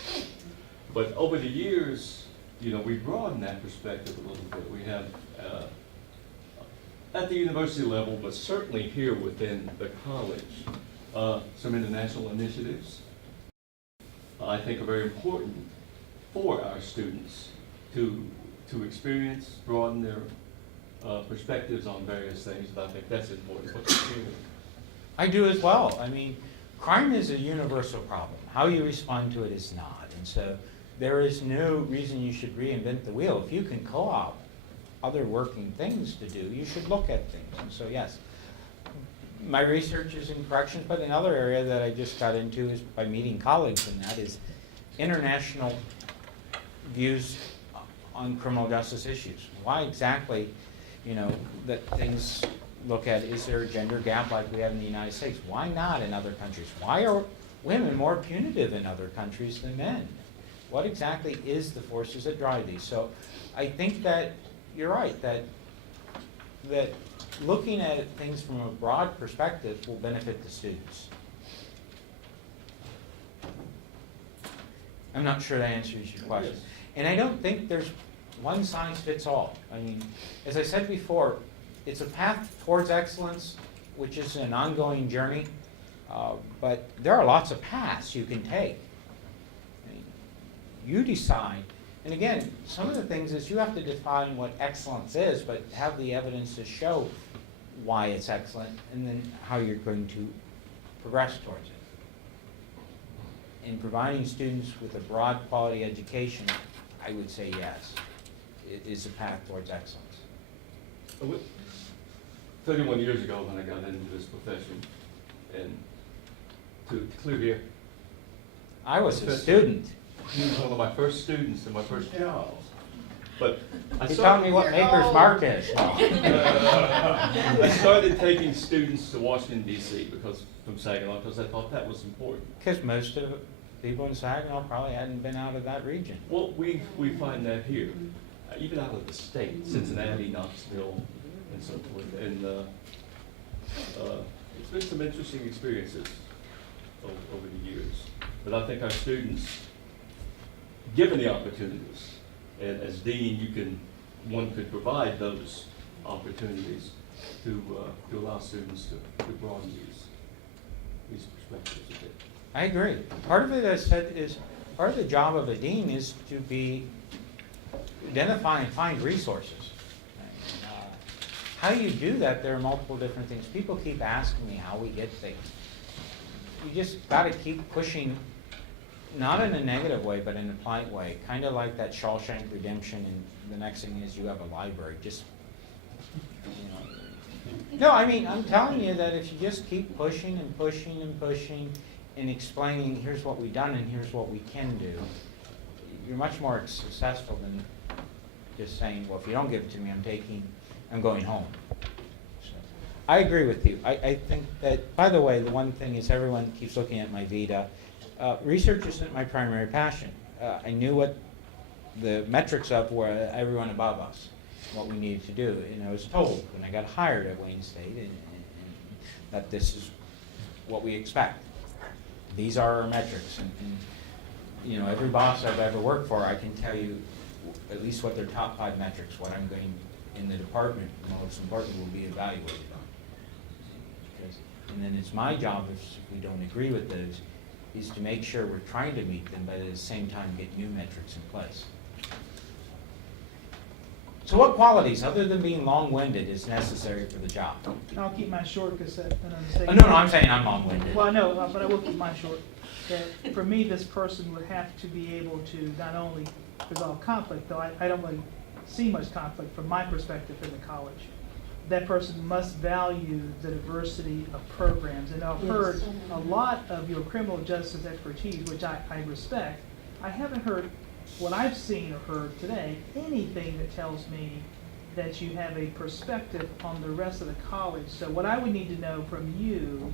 But over the years, you know, we broadened that perspective a little bit. We have, at the university level, but certainly here within the college, some international initiatives I think are very important for our students to experience, broaden their perspectives on various things, and I think that's important. What's your feeling? I do as well. I mean, crime is a universal problem. How you respond to it is not. And so there is no reason you should reinvent the wheel. If you can co-op other working things to do, you should look at things. And so yes, my research is in corrections, but another area that I just got into is by meeting colleagues, and that is international views on criminal justice issues. Why exactly, you know, that things look at, is there a gender gap like we have in the United States? Why not in other countries? Why are women more punitive in other countries than men? What exactly is the forces that drive these? So I think that you're right, that looking at things from a broad perspective will benefit the students. I'm not sure that answers your question. Yes. And I don't think there's one size fits all. I mean, as I said before, it's a path towards excellence, which is an ongoing journey, but there are lots of paths you can take. I mean, you decide. And again, some of the things is you have to define what excellence is, but have the evidence to show why it's excellent, and then how you're going to progress towards it. In providing students with a broad quality education, I would say yes, it is a path towards excellence. 31 years ago when I got into this profession, and to clear here, I was a student. one of my first students and my first job. But I You taught me what Maker's Mark is. I started taking students to Washington, D.C. from Saginaw, because I thought that was important. Because most of the people in Saginaw probably hadn't been out of that region. Well, we find that here, even out of the state, Cincinnati, Knoxville, and so forth. And it's been some interesting experiences over the years. But I think our students, given the opportunities, and as dean, one could provide those opportunities to allow students to broaden these perspectives a bit. I agree. Part of it, as I said, is part of the job of a dean is to identify and find resources. How you do that, there are multiple different things. People keep asking me how we get things. You just got to keep pushing, not in a negative way, but in a polite way. Kind of like that Shawshank Redemption, and the next thing is you have a library. Just, you know. No, I mean, I'm telling you that if you just keep pushing and pushing and pushing and explaining, here's what we've done and here's what we can do, you're much more successful than just saying, well, if you don't give it to me, I'm going home. So, I agree with you. I think that, by the way, the one thing is everyone keeps looking at my Vita. Research isn't my primary passion. I knew what the metrics of were everyone above us, what we needed to do. And I was told when I got hired at Wayne State and that this is what we expect. These are our metrics. And, you know, every boss I've ever worked for, I can tell you at least what their top 5 metrics, what I'm going in the department, most important, will be evaluated on. And then it's my job, if we don't agree with those, is to make sure we're trying to meet them, but at the same time get new metrics in place. So what qualities, other than being long-winded, is necessary for the job? I'll keep mine short because No, I'm saying I'm long-winded. Well, no, but I will keep mine short. That for me, this person would have to be able to not only resolve conflict, though I don't really see much conflict from my perspective in the college. That person must value the diversity of programs. And I've heard a lot of your criminal justice expertise, which I respect. I haven't heard, what I've seen or heard today, anything that tells me that you have a perspective on the rest of the college. So what I would need to know from you,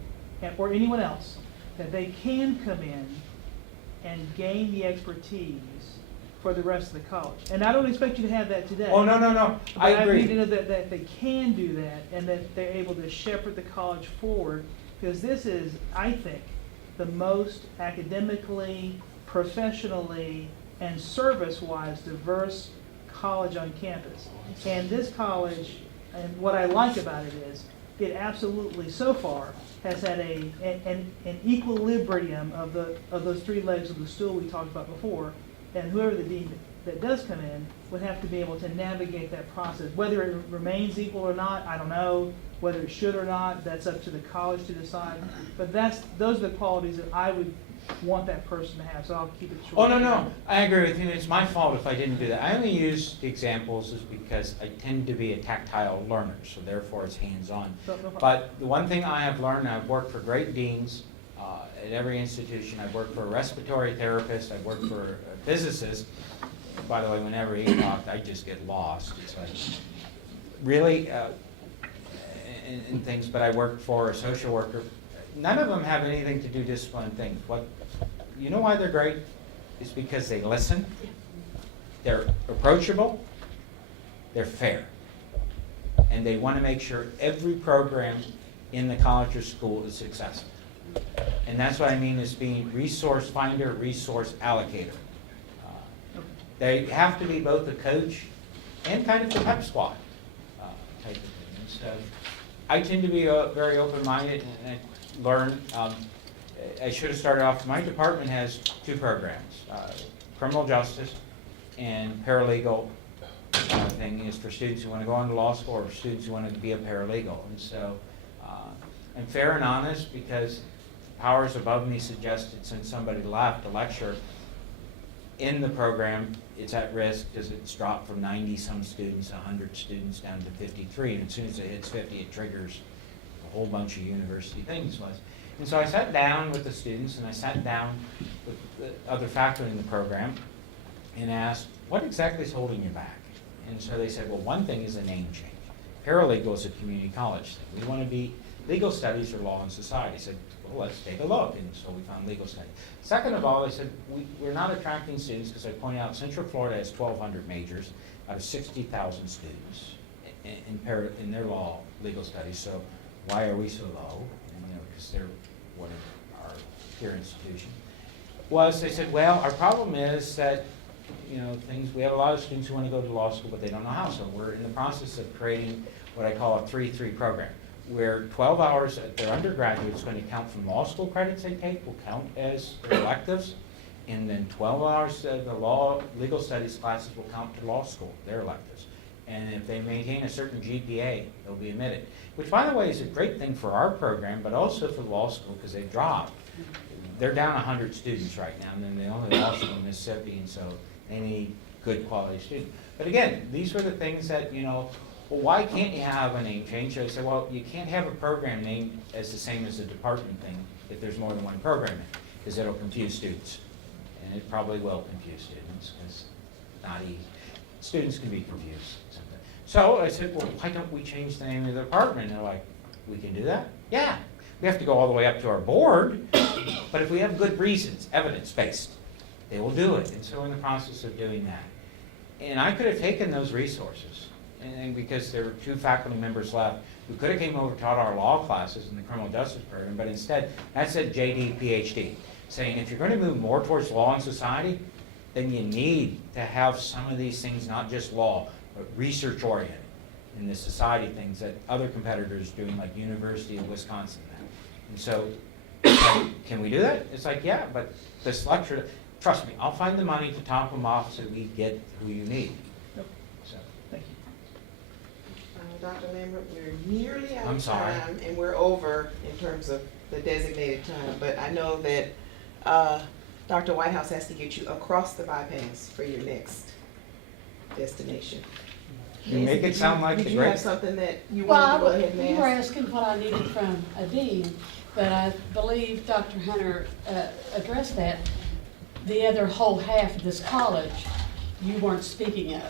or anyone else, that they can come in and gain the expertise for the rest of the college. And I don't expect you to have that today. Oh, no, no, no, I But I need to agree. know that they can do that, and that they're able to shepherd the college forward, because this is, I think, the most academically, professionally, and service-wise diverse college on campus. And this college, and what I like about it is, it absolutely, so far, has had an equilibrium of those three legs of the stool we talked about before, and whoever the dean that does come in would have to be able to navigate that process. Whether it remains equal or not, I don't know. Whether it should or not, that's up to the college to decide. But those are the qualities that I would want that person to have, so I'll keep it short. Oh, no, no, I agree with you. It's my fault if I didn't do that. I only use the examples is because I tend to be a tactile learner, so therefore it's hands-on. No problem. But the one thing I have learned, I've worked for great deans at every institution. I've worked for a respiratory therapist. I've worked for a physicist. By the way, whenever he talked, I just get lost. It's like, really, in things, but I worked for a social worker. None of them have anything to do discipline things. You know why they're great? It's because they listen, they're approachable, they're fair, and they want to make sure every program in the college or school is successful. And that's what I mean as being resource finder, resource allocator. They have to be both a coach and kind of the pep squad type of thing. And so I tend to be very open-minded, and I learn. I should have started off, my department has two programs, criminal justice and paralegal thing is for students who want to go on to law school or for students who want to be a paralegal. And so I'm fair and honest because powers above me suggested since somebody left a lecture in the program, it's at risk because it's dropped from 90-some students, 100 students down to 53. And as soon as it hits 50, it triggers a whole bunch of university things. And so I sat down with the students and I sat down with the other faculty in the program and asked, what exactly is holding you back? And so they said, well, one thing is a name change. Paralegal is a community college thing. We want to be legal studies or law and society. I said, well, let's take a look. And so we found legal studies. Second of all, they said, we're not attracting students because I pointed out Central Florida has 1,200 majors out of 60,000 students in their law, legal studies. So why are we so low? And, because they're one of our peer institution. They said, well, our problem is that, we have a lot of students who want to go to law school, but they don't know how. So we're in the process of creating what I call a 3-3 program, where 12 hours at their undergraduate is going to count from law school credits they take, will count as their electives, and then 12 hours of the legal studies classes will count to law school, their electives. And if they maintain a certain GPA, they'll be admitted. Which, by the way, is a great thing for our program, but also for law school because they've dropped. They're down 100 students right now, and then the only law school in Mississippi, and so they need good quality students. But again, these were the things that, well, why can't you have a name change? So I said, well, you can't have a program name as the same as a department thing if there's more than one program in it, because it'll confuse students. And it probably will confuse students, because not easy. Students can be confused sometimes. So I said, well, why don't we change the name of the department? And they're like, we can do that? Yeah. We have to go all the way up to our board, but if we have good reasons, evidence-based, they will do it. And so we're in the process of doing that. And I could have taken those resources, and because there were 2 faculty members left who could have came over and taught our law classes in the criminal justice program, but instead, that said JD, PhD, saying if you're going to move more towards law and society, then you need to have some of these things, not just law, but research-oriented in the society things that other competitors are doing, like University of Wisconsin. And so, can we do that? It's like, yeah, but this lecture, trust me, I'll find the money to top them off so we get who you need. Yep. So, Thank you. Dr. Lambert, we're nearly out I'm of sorry. time, and we're over in terms of the designated time. But I know that Dr. Whitehouse has to get you across the bypass for your next destination. You make it sound like Did the you have great. something that you wanted to go ahead and You were ask? asking what I needed from a dean, but I believe Dr. Hunter addressed that. The other whole half of this college, you weren't speaking of.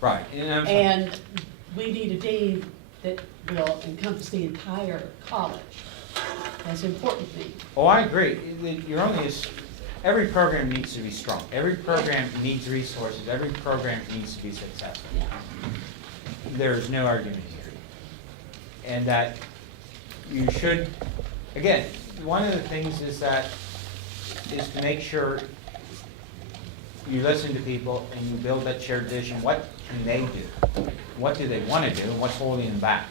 Right. And we need a dean that will encompass the entire college. That's important to me. Oh, I agree. You're only as, every program needs to be strong. Every program needs resources. Every program needs to be successful. Yeah. There's no argument here. And that you should, again, one of the things is to make sure you listen to people and you build that shared vision. What can they do? What do they want to do? And what's holding them back?